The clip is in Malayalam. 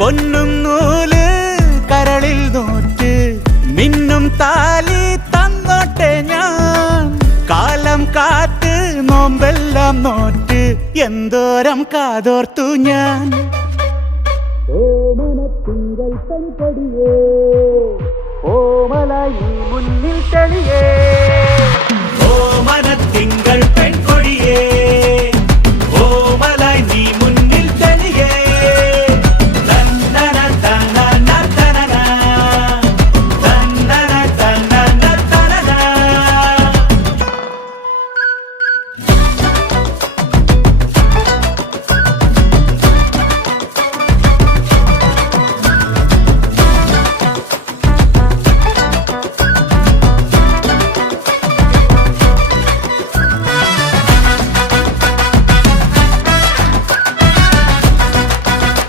പൊന്നും നൂല് കരളിൽ നോറ്റ് മിന്നും താലി തന്നോട്ടെ ഞാൻ. കാലം കാറ്റ് നോമ്പെല്ലാം നോറ്റ് എന്തോരം കാതോർത്തു ഞാൻ. ഓമനത്തിങ്കൾ പെൺകൊടിയേ